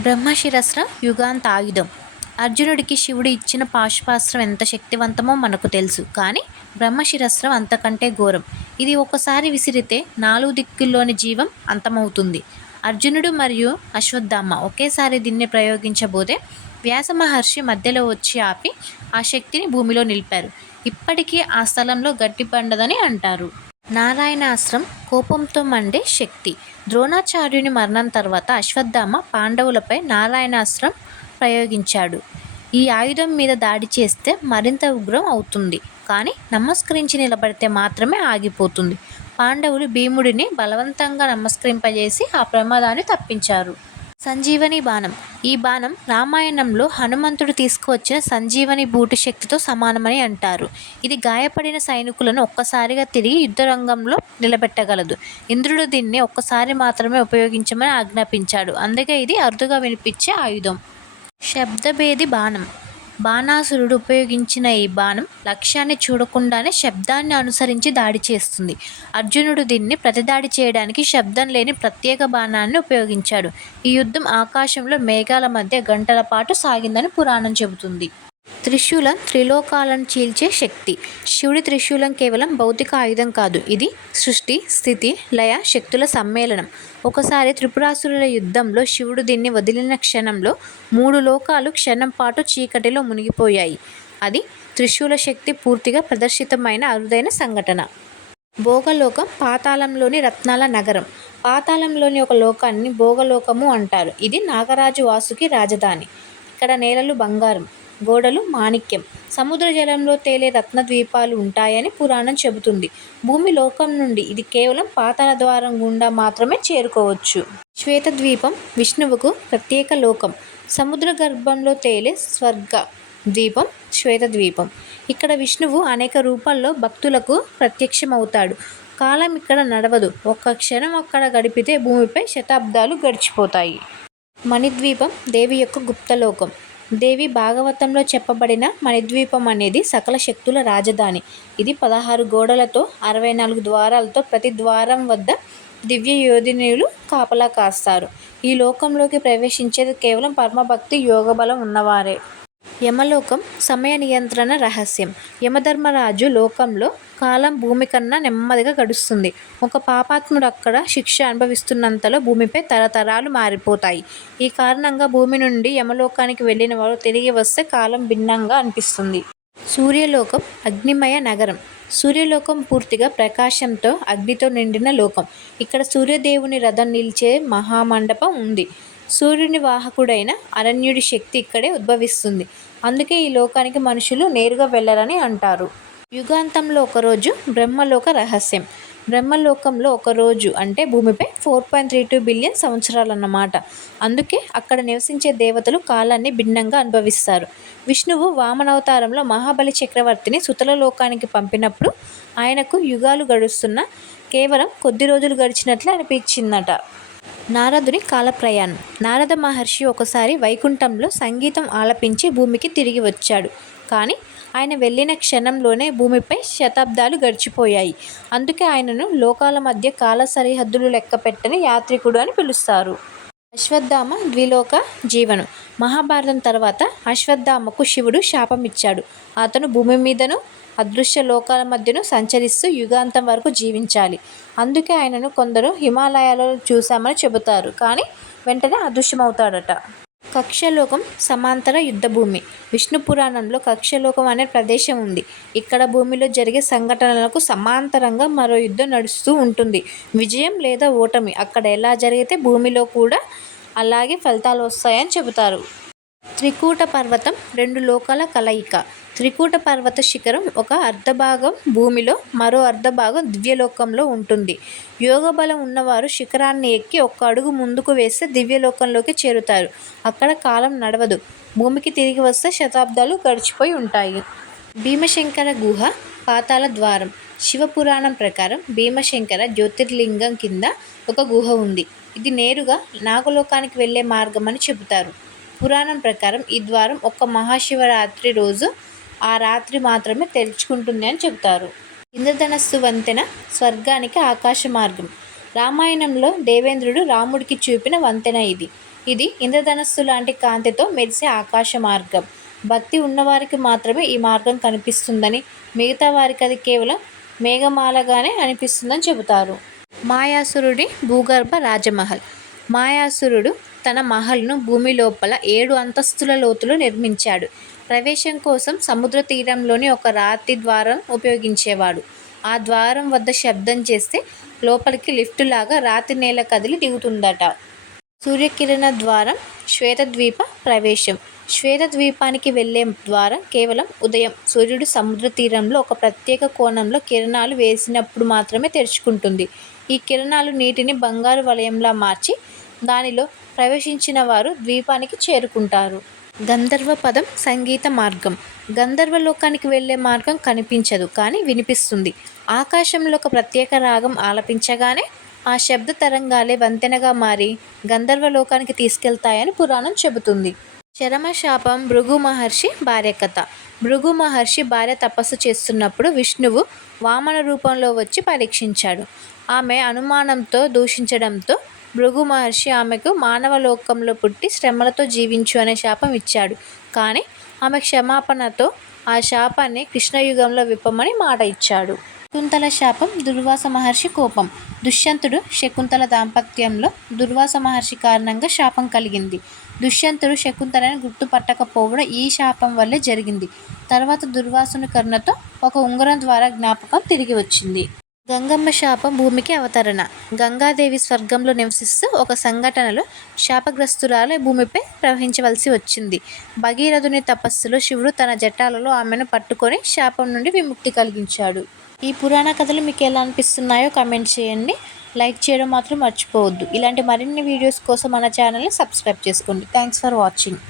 బ్రహ్మశిరస్ర యుగాంత ఆయుధం అర్జునుడికి శివుడు ఇచ్చిన పాశుపాస్త్రం ఎంత శక్తివంతమో మనకు తెలుసు కానీ బ్రహ్మశిరస్రం అంతకంటే ఘోరం. ఇది ఒకసారి విసిరితే నాలుగు దిక్కుల్లోని జీవం అంతమవుతుంది. అర్జునుడు మరియు అశ్వత్థామ ఒకేసారి దీన్ని ప్రయోగించబోతే వ్యాస మహర్షి మధ్యలో వచ్చి ఆపి ఆ శక్తిని భూమిలో నిలిపారు. ఇప్పటికీ ఆ స్థలంలో గట్టి పండదని అంటారు. నారాయణాస్త్రం కోపంతో మండే శక్తి. ద్రోణాచార్యుని మరణం తర్వాత అశ్వత్థామ పాండవులపై నారాయణాస్త్రం ప్రయోగించాడు. ఈ ఆయుధం మీద దాడి చేస్తే మరింత ఉగ్రం అవుతుంది. కానీ నమస్కరించి నిలబడితే మాత్రమే ఆగిపోతుంది. పాండవులు భీముడిని బలవంతంగా నమస్కరింపజేసి ఆ ప్రమాదాన్ని తప్పించారు. సంజీవని బాణం. ఈ బాణం రామాయణంలో హనుమంతుడు తీసుకువచ్చిన సంజీవని బూటి శక్తితో సమానమని అంటారు. ఇది గాయపడిన సైనికులను ఒక్కసారిగా తిరిగి యుద్ధరంగంలో నిలబెట్టగలదు. ఇంద్రుడు దీన్ని ఒక్కసారి మాత్రమే ఉపయోగించమని ఆజ్ఞాపించాడు. అందుకే ఇది అరుదుగా వినిపించే ఆయుధం. శబ్దభేది బాణం. బాణాసురుడు ఉపయోగించిన ఈ బాణం లక్ష్యాన్ని చూడకుండానే శబ్దాన్ని అనుసరించి దాడి చేస్తుంది. అర్జునుడు దీన్ని ప్రతిదాడి చేయడానికి శబ్దం లేని ప్రత్యేక బాణాన్ని ఉపయోగించాడు. ఈ యుద్ధం ఆకాశంలో మేఘాల మధ్య గంటల పాటు సాగిందని పురాణం చెబుతుంది. త్రిశూలం త్రిలోకాలను చీల్చే శక్తి. శివుడి త్రిశూలం కేవలం భౌతిక ఆయుధం కాదు. ఇది సృష్టి స్థితి లయ శక్తుల సమ్మేళనం. ఒకసారి త్రిపురాసురుల యుద్ధంలో శివుడు దీన్ని వదిలిన క్షణంలో మూడు లోకాలు క్షణం పాటు చీకటిలో మునిగిపోయాయి. అది త్రిశూల శక్తి పూర్తిగా ప్రదర్శితమైన అరుదైన సంఘటన. భోగలోకం పాతాళంలోని రత్నాల నగరం. పాతాళంలోని ఒక లోకాన్ని భోగలోకము అంటారు. ఇది నాగరాజు వాసుకి రాజధాని. ఇక్కడ నేలలు బంగారం. గోడలు మాణిక్యం. సముద్ర జలంలో తేలే రత్న ద్వీపాలు ఉంటాయని పురాణం చెబుతుంది. భూమి లోకం నుండి ఇది కేవలం పాతాల ద్వారం గుండా మాత్రమే చేరుకోవచ్చు. శ్వేత ద్వీపం విష్ణువుకు ప్రత్యేక లోకం. సముద్ర గర్భంలో తేలే స్వర్గ ద్వీపం శ్వేత ద్వీపం ఇక్కడ విష్ణువు అనేక రూపాల్లో భక్తులకు ప్రత్యక్షమవుతాడు. కాలం ఇక్కడ నడవదు. ఒక్క క్షణం అక్కడ గడిపితే భూమిపై శతాబ్దాలు గడిచిపోతాయి. మణిద్వీపం దేవి యొక్క గుప్తలోకం దేవి భాగవతంలో చెప్పబడిన మణిద్వీపం అనేది సకల శక్తుల రాజధాని. ఇది పదహారు గోడలతో అరవై నాలుగు ద్వారాలతో ప్రతి ద్వారం వద్ద దివ్య యోధినులు కాపలా కాస్తారు. ఈ లోకంలోకి ప్రవేశించేది కేవలం పరమభక్తి యోగబలం ఉన్నవారే. యమలోకం సమయ నియంత్రణ రహస్యం. యమధర్మరాజు లోకంలో కాలం భూమి కన్నా నెమ్మదిగా గడుస్తుంది. ఒక పాపాత్ముడు అక్కడ శిక్ష అనుభవిస్తున్నంతలో భూమిపై తరతరాలు మారిపోతాయి. ఈ కారణంగా భూమి నుండి యమలోకానికి వెళ్ళిన వారు తిరిగి వస్తే కాలం భిన్నంగా అనిపిస్తుంది. సూర్యలోకం అగ్నిమయ నగరం. సూర్యలోకం పూర్తిగా ప్రకాశంతో అగ్నితో నిండిన లోకం. ఇక్కడ సూర్యదేవుని రథం నిలిచే మహామండపం ఉంది. సూర్యుని వాహకుడైన అరణ్యుడి శక్తి ఇక్కడే ఉద్భవిస్తుంది. అందుకే ఈ లోకానికి మనుషులు నేరుగా వెళ్ళరని అంటారు. యుగాంతంలో ఒకరోజు బ్రహ్మలోక రహస్యం. బ్రహ్మలోకంలో ఒకరోజు అంటే భూమిపై four point three two billion సంవత్సరాలు అన్నమాట అందుకే అక్కడ నివసించే దేవతలు కాలాన్ని భిన్నంగా అనుభవిస్తారు. విష్ణువు వామనవతారంలో మహాబలి చక్రవర్తిని సుతల లోకానికి పంపినప్పుడు ఆయనకు యుగాలు గడుస్తున్న కేవలం కొద్ది రోజులు గడిచినట్లు అనిపించిందట. నారదుని కాలప్రయాణం. నారద మహర్షి ఒకసారి వైకుంఠంలో సంగీతం ఆలపించి భూమికి తిరిగి వచ్చాడు. కానీ ఆయన వెళ్ళిన క్షణంలోనే భూమిపై శతాబ్దాలు గడిచిపోయాయి. అందుకే ఆయనను లోకాల మధ్య కాల సరిహద్దులు లెక్కపెట్టని యాత్రికుడు అని పిలుస్తారు. అశ్వత్థామ ద్విలోక జీవనం. మహాభారతం తర్వాత అశ్వత్థామకు శివుడు శాపం ఇచ్చాడు అతను భూమి మీదను అదృశ్య లోకాల మధ్యను సంచరిస్తూ యుగాంతం వరకు జీవించాలి. అందుకే ఆయనను కొందరు హిమాలయాలలో చూశామని చెబుతారు. కానీ వెంటనే అదృశ్యమవుతాడట. కక్షలోకం సమాంతర యుద్ధభూమి. విష్ణు పురాణంలో కక్షలోకం అనే ప్రదేశం ఉంది. ఇక్కడ భూమిలో జరిగే సంఘటనలకు సమాంతరంగా మరో యుద్ధం నడుస్తూ ఉంటుంది. విజయం లేదా ఓటమి. అక్కడ ఎలా జరిగితే భూమిలో కూడా అలాగే ఫలితాలు వస్తాయని చెబుతారు. త్రికూట పర్వతం రెండు లోకాల కలయిక. త్రికూట పర్వత శిఖరం ఒక అర్ధభాగం భూమిలో మరో అర్ధభాగం దివ్యలోకంలో ఉంటుంది. యోగ బలం ఉన్నవారు శిఖరాన్ని ఎక్కి ఒక్క అడుగు ముందుకు వేస్తే దివ్యలోకంలోకి చేరుతారు. అక్కడ కాలం నడవదు. భూమికి తిరిగి వస్తే శతాబ్దాలు గడిచిపోయి ఉంటాయి. భీమశంకర గుహ పాతాల ద్వారం. శివపురాణం ప్రకారం భీమశంకర జ్యోతిర్లింగం కింద ఒక గుహ ఉంది. ఇది నేరుగా నాగలోకానికి వెళ్ళే మార్గం అని చెబుతారు. పురాణం ప్రకారం ఈ ద్వారం ఒక్క మహాశివరాత్రి రోజు ఆ రాత్రి మాత్రమే తెరుచుకుంటుంది అని చెబుతారు. ఇంద్రధనస్సు వంతెన స్వర్గానికి ఆకాశ మార్గం. రామాయణంలో దేవేంద్రుడు రాముడికి చూపిన వంతెన ఇది. ఇది ఇంద్రధనస్సు లాంటి కాంతితో మెరిసే ఆకాశ మార్గం. భక్తి ఉన్నవారికి మాత్రమే ఈ మార్గం కనిపిస్తుందని మిగతా వారికి అది కేవలం మేఘమాలగానే అనిపిస్తుందని చెబుతారు. మాయాసురుడి భూగర్భ రాజమహల్. మాయాసురుడు తన మహల్ను భూమి లోపల ఏడు అంతస్తుల లోతులో నిర్మించాడు. ప్రవేశం కోసం సముద్ర తీరంలోని ఒక రాతి ద్వారం ఉపయోగించేవాడు. ఆ ద్వారం వద్ద శబ్దం చేస్తే లోపలికి లిఫ్ట్ లాగా రాతి నేల కదిలి దిగుతుందట. సూర్యకిరణ ద్వారం శ్వేతద్వీప ప్రవేశం. శ్వేతద్వీపానికి వెళ్ళే ద్వారం కేవలం ఉదయం. సూర్యుడు సముద్ర తీరంలో ఒక ప్రత్యేక కోణంలో కిరణాలు వేసినప్పుడు మాత్రమే తెరుచుకుంటుంది. ఈ కిరణాలు నీటిని బంగారు వలయంలా మార్చి దానిలో ప్రవేశించిన వారు ద్వీపానికి చేరుకుంటారు. గంధర్వ పదం సంగీత మార్గం. గంధర్వ లోకానికి వెళ్ళే మార్గం కనిపించదు కానీ వినిపిస్తుంది. ఆకాశంలో ఒక ప్రత్యేక రాగం ఆలపించగానే ఆ శబ్ద తరంగాలే వంతెనగా మారి గంధర్వ లోకానికి తీసుకెళ్తాయని పురాణం చెబుతుంది. చరమశాపం భృగు మహర్షి భార్య కథ. భృగు మహర్షి భార్య తపస్సు చేస్తున్నప్పుడు విష్ణువు వామన రూపంలో వచ్చి పరీక్షించాడు. ఆమె అనుమానంతో దూషించడంతో భృగు మహర్షి ఆమెకు మానవ లోకంలో పుట్టి శ్రమలతో జీవించు అనే శాపం ఇచ్చాడు. కానీ ఆమె క్షమాపణతో ఆ శాపాన్ని కృష్ణయుగంలో విప్పమని మాట ఇచ్చాడు. శకుంతల శాపం దుర్వాస మహర్షి కోపం. దుష్యంతుడు శకుంతల దాంపత్యంలో దుర్వాస మహర్షి కారణంగా శాపం కలిగింది. దుష్యంతుడు శకుంతలని గుర్తుపట్టకపోవడం ఈ శాపం వల్లే జరిగింది. తర్వాత దుర్వాసుని కరుణతో ఒక ఉంగరం ద్వారా జ్ఞాపకం తిరిగి వచ్చింది. గంగమ్మ శాపం భూమికి అవతరణ. గంగాదేవి స్వర్గంలో నివసిస్తూ ఒక సంఘటనలో శాపగ్రస్తురాలు భూమిపై ప్రవహించవలసి వచ్చింది. భగీరథుని తపస్సులో శివుడు తన జటాలలో ఆమెను పట్టుకొని శాపం నుండి విముక్తి కలిగించాడు. ఈ పురాణ కథలు మీకు ఎలా అనిపిస్తున్నాయో కమెంట్ చేయండి. లైక్ చేయడం మాత్రం మర్చిపోవద్దు. ఇలాంటి మరిన్ని వీడియోస్ కోసం మన ఛానల్ని సబ్స్క్రైబ్ చేసుకోండి. Thanks for watching.